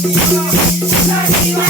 Stop. Stop.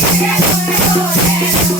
Yes, yes, yes.